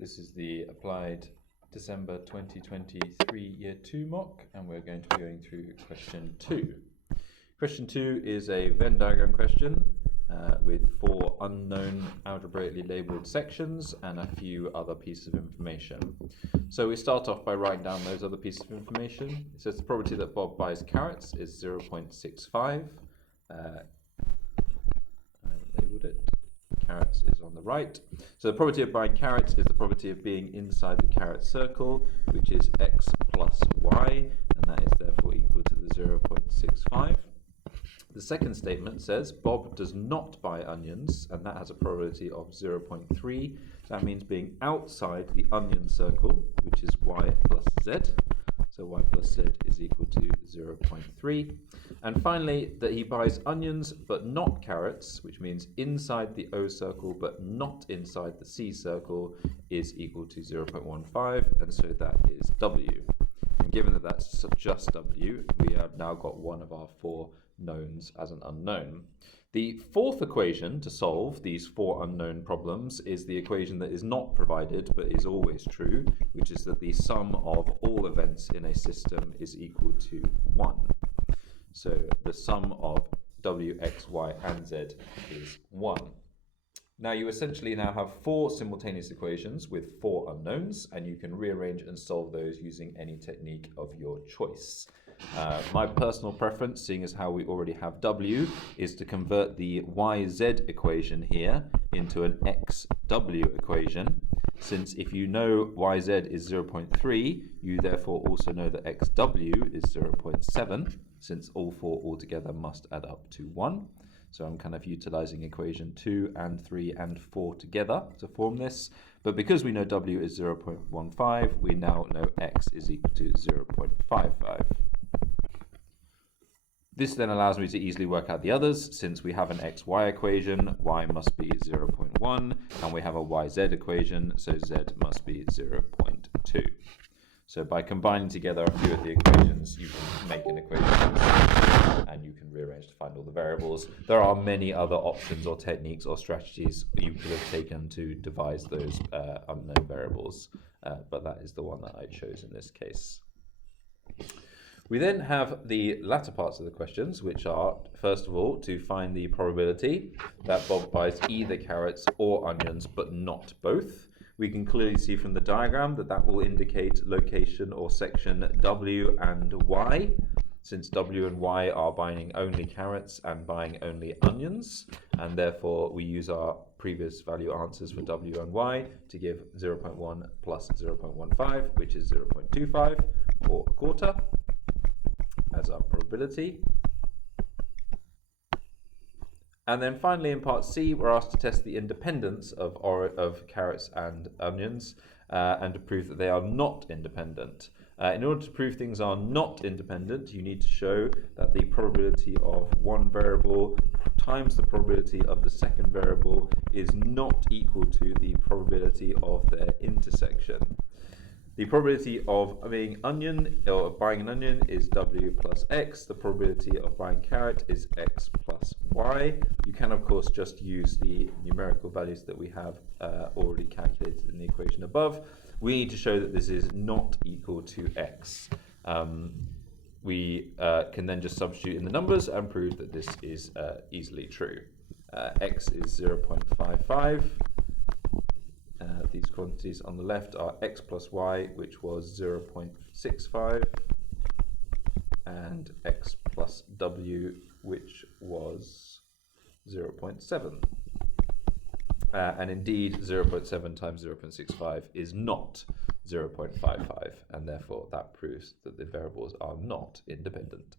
This is the applied December 2023 Year 2 mock, and we're going to be going through question 2. Question 2 is a Venn diagram question with 4 unknown algebraically labelled sections and a few other pieces of information. So we start off by writing down those other pieces of information. It says the probability that Bob buys carrots is 0.65. I labelled it. Carrots is on the right. So the probability of buying carrots is the probability of being inside the carrot circle, which is x plus y, and that is therefore equal to the 0.65. The second statement says Bob does not buy onions, and that has a probability of 0.3. That means being outside the onion circle, which is y plus z. So y plus z is equal to 0.3. And finally, that he buys onions but not carrots, which means inside the O circle but not inside the C circle, is equal to 0.15, and so that is W. And given that that's just W, we have now got one of our 4 knowns as an unknown. The fourth equation to solve these 4 unknown problems is the equation that is not provided but is always true, which is that the sum of all events in a system is equal to 1. So the sum of w, x, y, and z is 1. Now you essentially now have 4 simultaneous equations with 4 unknowns, and you can rearrange and solve those using any technique of your choice. My personal preference, seeing as how we already have w, is to convert the yz equation here into an xw equation, since if you know yz is 0.3, you therefore also know that xw is 0.7, since all 4 altogether must add up to 1. So I'm kind of utilizing equation 2 and 3 and 4 together to form this. But because we know w is 0.15, we now know x is equal to 0.55. This then allows me to easily work out the others. Since we have an xy equation, y must be 0.1, and we have a yz equation, so z must be 0.2. So by combining together a few of the equations, you can make an equation and you can rearrange to find all the variables. There are many other options or techniques or strategies you could have taken to devise those unknown variables, but that is the one that I chose in this case. We then have the latter parts of the questions, which are, first of all, to find the probability that Bob buys either carrots or onions, but not both. We can clearly see from the diagram that that will indicate location or section W and Y, since W and Y are buying only carrots and buying only onions, and therefore we use our previous value answers for W and Y to give 0.1 plus 0.15, which is 0.25, or a quarter, as our probability. And then finally in part C, we're asked to test the independence of carrots and onions and to prove that they are not independent. In order to prove things are not independent, you need to show that the probability of one variable times the probability of the second variable is not equal to the probability of their intersection. The probability of buying an onion is w plus x. The probability of buying carrot is x plus y. You can, of course, just use the numerical values that we have already calculated in the equation above. We need to show that this is not equal to x. We can then just substitute in the numbers and prove that this is easily true. X is 0.55. These quantities on the left are x plus y, which was 0.65, and x plus w, which was 0.7. And indeed, 0.7 times 0.65 is not 0.55, and therefore that proves that the variables are not independent.